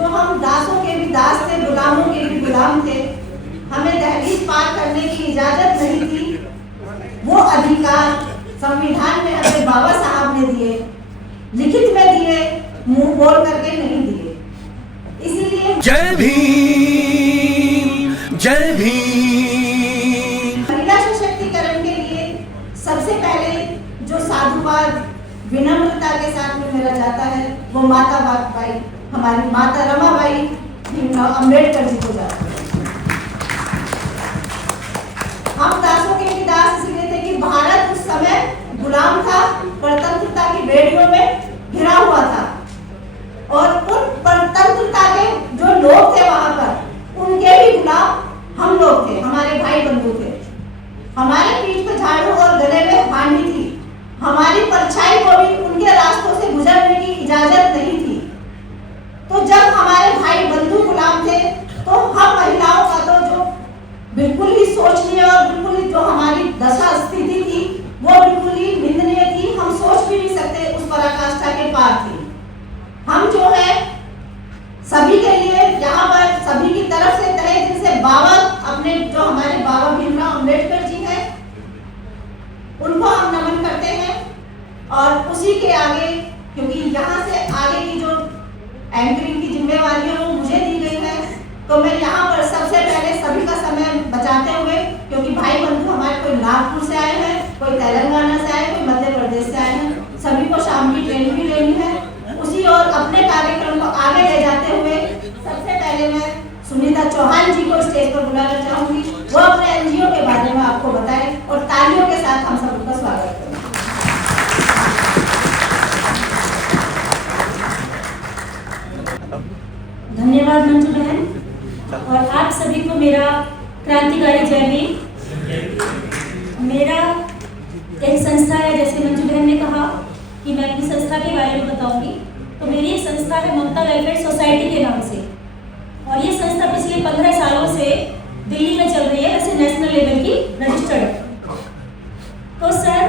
जो हम दासों के भी दास थे, गुलामों के भी गुलाम थे, हमें दहलीज पार करने की इजाजत नहीं थी, वो अधिकार संविधान में हमें बाबा साहब ने दिए, लिखित में दिए, मुंह बोल करके नहीं दिए। इसीलिए जय भीम, जय भीम। महिला सशक्तिकरण के लिए सबसे पहले जो साधुवाद विनम्रता के साथ में मेरा जाता है वो माता बाई, हमारी माता रमाबाई भीमराव अंबेडकर जी को जाता है। हम दासों के भी दास इसलिए थे कि भारत उस समय गुलाम था, परतंत्रता की बेड़ियों में घिरा हुआ था और उन परतंत्रता के जो लोग थे वहां पर, उनके भी गुलाम हम लोग थे, हमारे भाई बंधु थे। हमारे पीठ पे झाड़ू और गले में फांडी थी, हमारी परछाई को भी उनके रास्तों से गुजरने की इजाजत नहीं थी। तो जब हमारे भाई बंधु गुलाम थे तो हम महिलाओं का तो जो बिल्कुल ही सोचनीय और बिल्कुल ही जो हमारी दशा स्थिति थी वो बिल्कुल ही निंदनीय थी। हम सोच भी नहीं सकते, उस पराकाष्ठा के पार थी। हम जो है सभी के लिए यहाँ पर सभी की तरफ से तहे दिल से बाबा, अपने जो हमारे बाबा भीमराव अंबेडकर जी हैं उनको हम नमन करते हैं। और उसी के आगे, क्योंकि यहाँ से आगे की जो एंकरिंग की जिम्मेवारी है वो मुझे दी गई है, तो मैं यहाँ पर सबसे पहले सभी का समय बचाते हुए, क्योंकि भाई बंधु हमारे कोई नागपुर से आए हैं, कोई तेलंगाना से आए, कोई मध्य प्रदेश से आए हैं, सभी को शाम की ट्रेनिंग भी लेनी है। उसी और अपने कार्यक्रम को आगे ले जाते हुए सबसे पहले मैं सुनीता चौहान जी को स्टेज पर बुलाना चाहूंगी। वो अपने एनजीओ के बारे में आपको बताएं और तालियों के साथ हम सबका स्वागत करें। धन्यवाद मंजू बहन, और आप सभी को मेरा क्रांतिकारी जय भीम। मेरा एक संस्था है, जैसे मंजू बहन ने कहा कि मैं अपनी संस्था के बारे में बताऊंगी, तो मेरी एक संस्था है ममता वेलफेयर सोसाइटी के नाम से, और ये संस्था पिछले 15 सालों से दिल्ली में चल रही है, वैसे नेशनल लेवल की रजिस्टर्ड है। तो सर,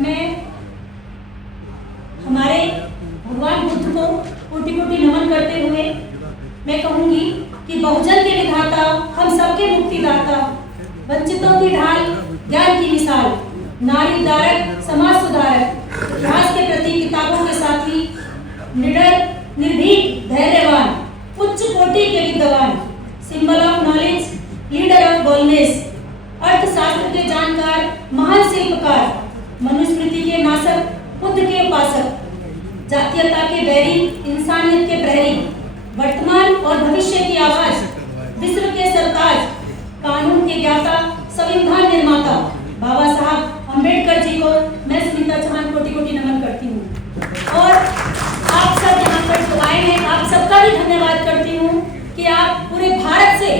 मैं हमारे भगवान बुद्ध को कोटि कोटि नमन करते हुए मैं कहूंगी कि बहुजन के विधाता, हम सबके मुक्तिदाता, वंचितों की ढाल, ज्ञान की मिसाल, नारी उद्धारक, समाज सुधारक, इतिहास के प्रति किताबों के साथी, निडर, निर्भीक, धैर्यवान, उच्च कोटि के विद्वान, symbol of knowledge, leader of boldness, अर्थशास्त्र के जानकार, महान शिल्पकार, मनुस्मृति के नासक, बुद्ध के उपासक, जातीयता के बैरी, इंसानियत के प्रहरी, वर्तमान और भविष्य की आवाज, विश्व के सरताज, कानून के ज्ञाता, संविधान निर्माता बाबा साहब अंबेडकर जी को मैं सुनीता चौहान कोटि कोटि नमन करती हूँ। और आप सब यहाँ पर जो आए हैं, आप सबका भी धन्यवाद करती हूँ कि आप पूरे भारत से,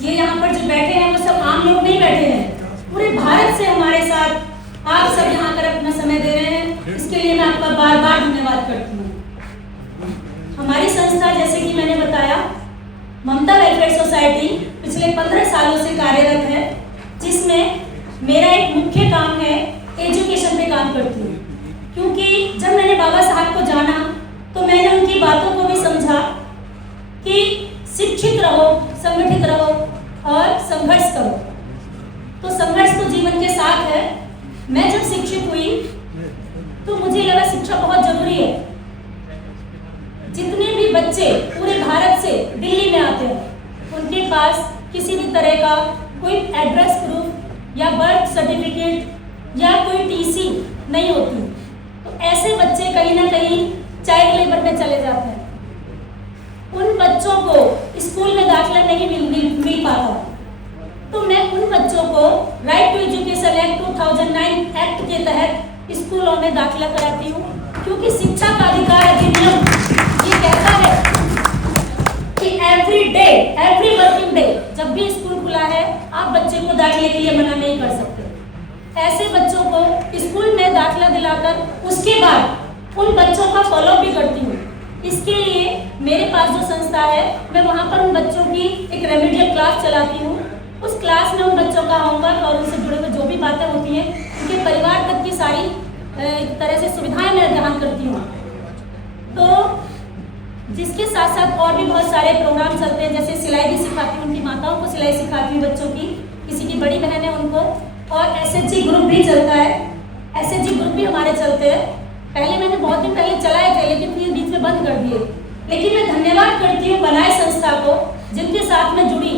ये यहाँ पर जो बैठे हैं वो सब आम लोग नहीं बैठे हैं, पूरे भारत से हमारे साथ आप सब यहाँ पर अपना समय दे रहे हैं, इसके लिए मैं आपका बार बार धन्यवाद करती हूँ। हमारी संस्था, जैसे कि मैंने बताया, ममता वेलफेयर सोसाइटी पिछले 15 सालों से कार्यरत है, जिसमें मेरा एक मुख्य काम है एजुकेशन पे काम करती हूँ। क्योंकि जब मैंने बाबा साहब को जाना तो मैंने उनकी बातों को भी समझा कि शिक्षित रहो, संगठित रहो और संघर्ष करो। तो संघर्ष तो जीवन के साथ है। मैं जब शिक्षित हुई तो मुझे लगा शिक्षा बहुत जरूरी है। जितने भी बच्चे पूरे भारत से दिल्ली में आते हैं, उनके पास किसी भी तरह का कोई एड्रेस प्रूफ या बर्थ सर्टिफिकेट या कोई टीसी नहीं होती, तो ऐसे बच्चे कहीं ना कहीं चाइल्ड लेबर में चले जाते हैं। उन बच्चों को स्कूल में दाखिला नहीं मिल पाता, तो मैं उन बच्चों को right to education act 2009 act के तहत स्कूलों में दाखिला कराती हूँ। क्योंकि शिक्षा का अधिकार अधिनियम ये कहता है कि एवरी वर्किंग डे, जब भी स्कूल खुला है, आप बच्चे को दाखिले के लिए मना नहीं कर सकते। ऐसे बच्चों को स्कूल में दाखिला दिलाकर उसके बाद उन बच्चों का फॉलो भी करती हूँ। इसके लिए मेरे पास जो संस्था है, मैं वहाँ पर उन बच्चों की एक रेमेडियल क्लास चलाती हूँ। उस क्लास में उन बच्चों का होमवर्क और उनसे जुड़े हुए जो भी बातें होती हैं, उनके परिवार तक की सारी एक तरह से सुविधाएं मैं ध्यान करती हूँ। तो जिसके साथ साथ और भी बहुत सारे प्रोग्राम चलते हैं, जैसे सिलाई भी सिखाती हूँ, उनकी माताओं को सिलाई सिखाती हूँ, बच्चों की, किसी की बड़ी बहन है उनको। और एसएचजी ग्रुप भी चलता है, एसएचजी ग्रुप भी हमारे चलते हैं। पहले मैंने बहुत दिन पहले चलाए थे, लेकिन फिर बीच में बंद कर दिए। लेकिन मैं धन्यवाद करती हूँ बनाए संस्था को, जिनके साथ मैं जुड़ी,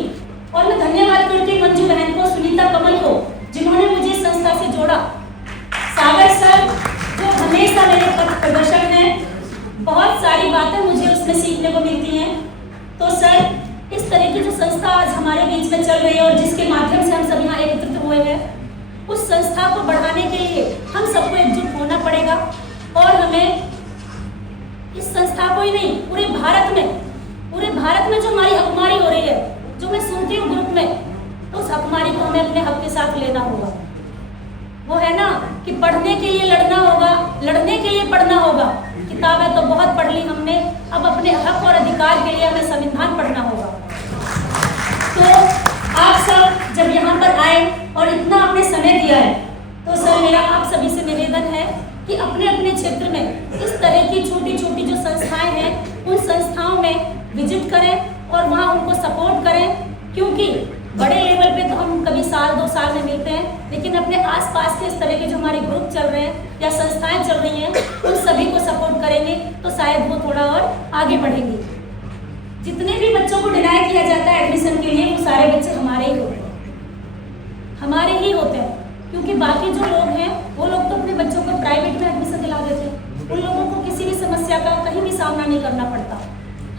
और मैं धन्यवाद करती हूँ मंजू बहन को, सुनीता कमल को, जिन्होंने मुझे इस संस्था से जोड़ा। सागर सर जो हमेशा मेरे पथ प्रदर्शक हैं, बहुत सारी बातें मुझे उसमें सीखने को मिलती हैं। तो सर, इस तरह की जो संस्था आज हमारे बीच में चल रही है और जिसके माध्यम से हम सब यहाँ एकत्रित हुए हैं, उस संस्था को बढ़ाने के लिए हम सबको एकजुट होना पड़ेगा। और हमें इस संस्था को ही नहीं, पूरे भारत में जो हमारी हकमारी हो रही है, जो मैं सुनती हूँ ग्रुप में, तो उस हकमारी को हमें अपने हक के साथ लेना होगा। वो है ना कि पढ़ने के लिए लड़ना होगा, लड़ने के लिए पढ़ना होगा। किताबें तो बहुत पढ़ ली हमने, अब अपने हक और अधिकार के लिए हमें संविधान पढ़ना होगा। तो आप सब जब यहाँ पर आए और इतना अपने समय दिया है, तो सर मेरा आप सभी से निवेदन है कि अपने अपने क्षेत्र में इस तरह की छोटी छोटी जो संस्थाएं हैं, उन संस्थाओं में विजिट करें और वहाँ उनको सपोर्ट करें। क्योंकि बड़े लेवल पे तो हम कभी साल 2 साल में मिलते हैं, लेकिन अपने आसपास के इस तरह के जो हमारे ग्रुप चल रहे हैं या संस्थाएं चल रही हैं, उन सभी को सपोर्ट करेंगे तो शायद वो थोड़ा और आगे बढ़ेंगे। जितने भी बच्चों को डिनाई किया जाता है एडमिशन के लिए, वो सारे बच्चे हमारे ही होते हैं, हमारे ही होते हैं। क्योंकि बाकी जो लोग हैं, वो लोग तो अपने बच्चों को प्राइवेट में एडमिशन दिला देते हैं, उन लोगों को किसी भी समस्या का कहीं भी सामना नहीं करना पड़ता।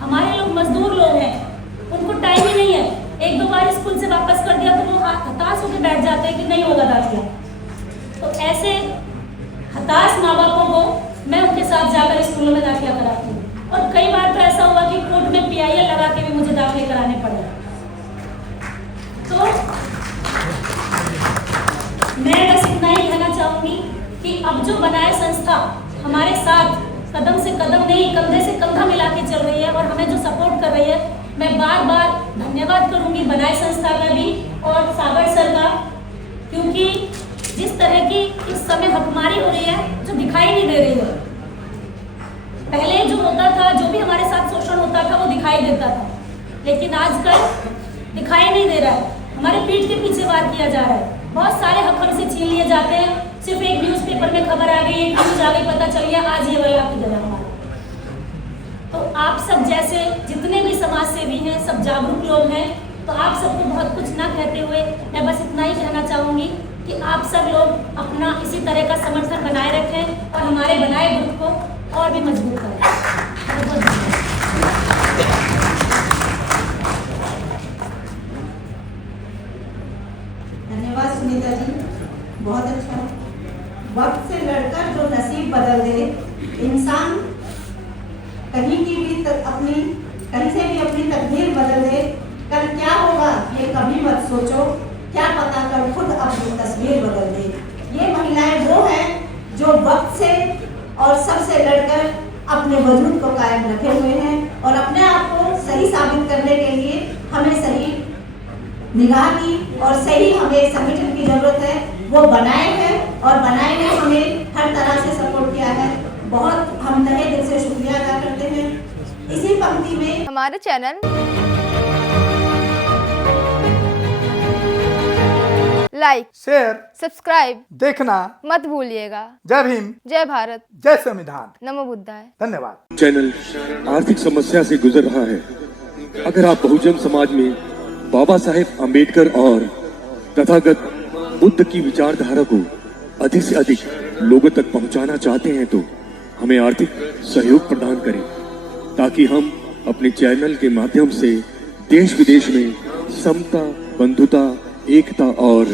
हमारे लोग मजदूर लोग हैं, उनको टाइम ही नहीं है, 1-2 बार स्कूल से वापस कर दिया तो वो हताश होकर बैठ जाते हैं कि नहीं होगा दाखिला। तो ऐसे हताश माँ बापों को मैं उनके साथ जाकर स्कूलों में दाखिला कराती हूँ। और कई बार तो ऐसा हुआ कि कोर्ट में PIL लगा के भी मुझे दाखिले कराने पड़े। तो मैं बस इतना ही कहना चाहूँगी कि अब जो बनाए संस्था हमारे साथ कदम से कदम नहीं, कंधे से कंधा मिला के चल रही है और हमें जो सपोर्ट कर रही है, मैं बार बार धन्यवाद करूंगी बनाए संस्था का भी और सागर सर का। क्योंकि जिस तरह की इस समय हकमारी हो रही है, जो दिखाई नहीं दे रही है, पहले जो होता था, जो भी हमारे साथ शोषण होता था, वो दिखाई देता था, लेकिन आजकल दिखाई नहीं दे रहा है। हमारे पीठ के पीछे वार किया जा रहा है, बहुत सारे हक हमसे छीन लिए जाते हैं। सिर्फ एक न्यूज़पेपर में खबर आ गई, एक न्यूज आ गई, पता चल गया आज ये वाला किधर है हमारा। तो आप सब जैसे जितने भी समाज सेवी हैं, सब जागरूक लोग हैं, तो आप सबको बहुत कुछ ना कहते हुए मैं बस इतना ही कहना चाहूँगी कि आप सब लोग अपना इसी तरह का समर्थन बनाए रखें और हमारे बनाए ग्रुप को और भी मजबूत करें। बहुत बहुत धन्यवाद सुनीता जी, बहुत अच्छा। वक्त से लड़कर जो नसीब बदल दे, इंसान कहीं की भी अपनी कहीं से भी अपनी तकदीर बदल दे। कल क्या होगा ये कभी मत सोचो, क्या पता कल खुद अपनी तस्वीर बदल दे। ये महिलाएं वो हैं जो वक्त से और सबसे लड़कर अपने वजूद को कायम रखे हुए हैं और अपने आप को सही साबित करने के लिए हमें सही निगाह की और सही हमें संगठन की जरूरत है। वो बनाए हैं और बनाए ने हमें हर तरह से सपोर्ट किया है। बहुत हम तहे दिल से शुक्रिया अदा करते हैं। इसी पंक्ति में हमारे चैनल लाइक, शेयर, सब्सक्राइब देखना मत भूलिएगा। जय भीम, जय भारत, जय संविधान, नमो बुद्धाय। धन्यवाद। चैनल आर्थिक समस्या से गुजर रहा है। अगर आप बहुजन समाज में बाबा साहेब अम्बेडकर और तथागत बुद्ध की विचारधारा को अधिक से अधिक लोगों तक पहुंचाना चाहते हैं तो हमें आर्थिक सहयोग प्रदान करें, ताकि हम अपने चैनल के माध्यम से देश विदेश में समता, बंधुता, एकता और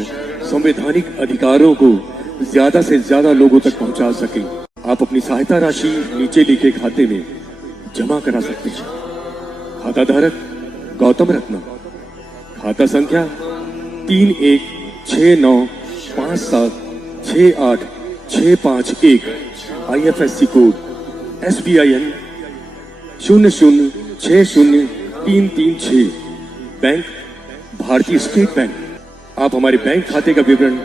संवैधानिक अधिकारों को ज्यादा से ज्यादा लोगों तक पहुंचा सकें। आप अपनी सहायता राशि नीचे लिखे खाते में जमा करा सकते हैं। खाता धारक गौतम रत्ना, खाता संख्या 3169576865 IFSC कोड SBIN 0060336, बैंक भारतीय स्टेट बैंक। आप हमारे बैंक खाते का विवरण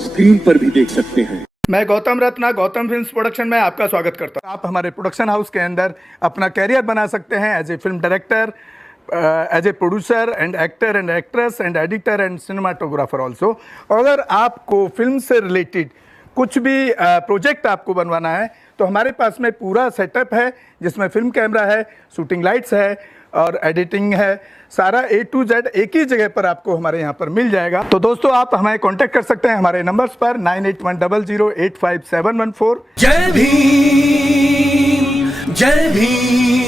स्क्रीन पर भी देख सकते हैं। मैं गौतम रत्ना गौतम फिल्म्स प्रोडक्शन में आपका स्वागत करता हूं। आप हमारे प्रोडक्शन हाउस के अंदर अपना कैरियर बना सकते हैं as a film director, as a producer and actor and actress and editor and cinematographer also. अगर आपको फिल्म से रिलेटेड कुछ भी प्रोजेक्ट आपको बनवाना है तो हमारे पास में पूरा सेटअप है, जिसमें फिल्म कैमरा है, शूटिंग लाइट्स है और एडिटिंग है। सारा A to Z एक ही जगह पर आपको हमारे यहाँ पर मिल जाएगा। तो दोस्तों आप हमें कांटेक्ट कर सकते हैं हमारे नंबर्स पर 9810085714। जय भीम, जय भीम।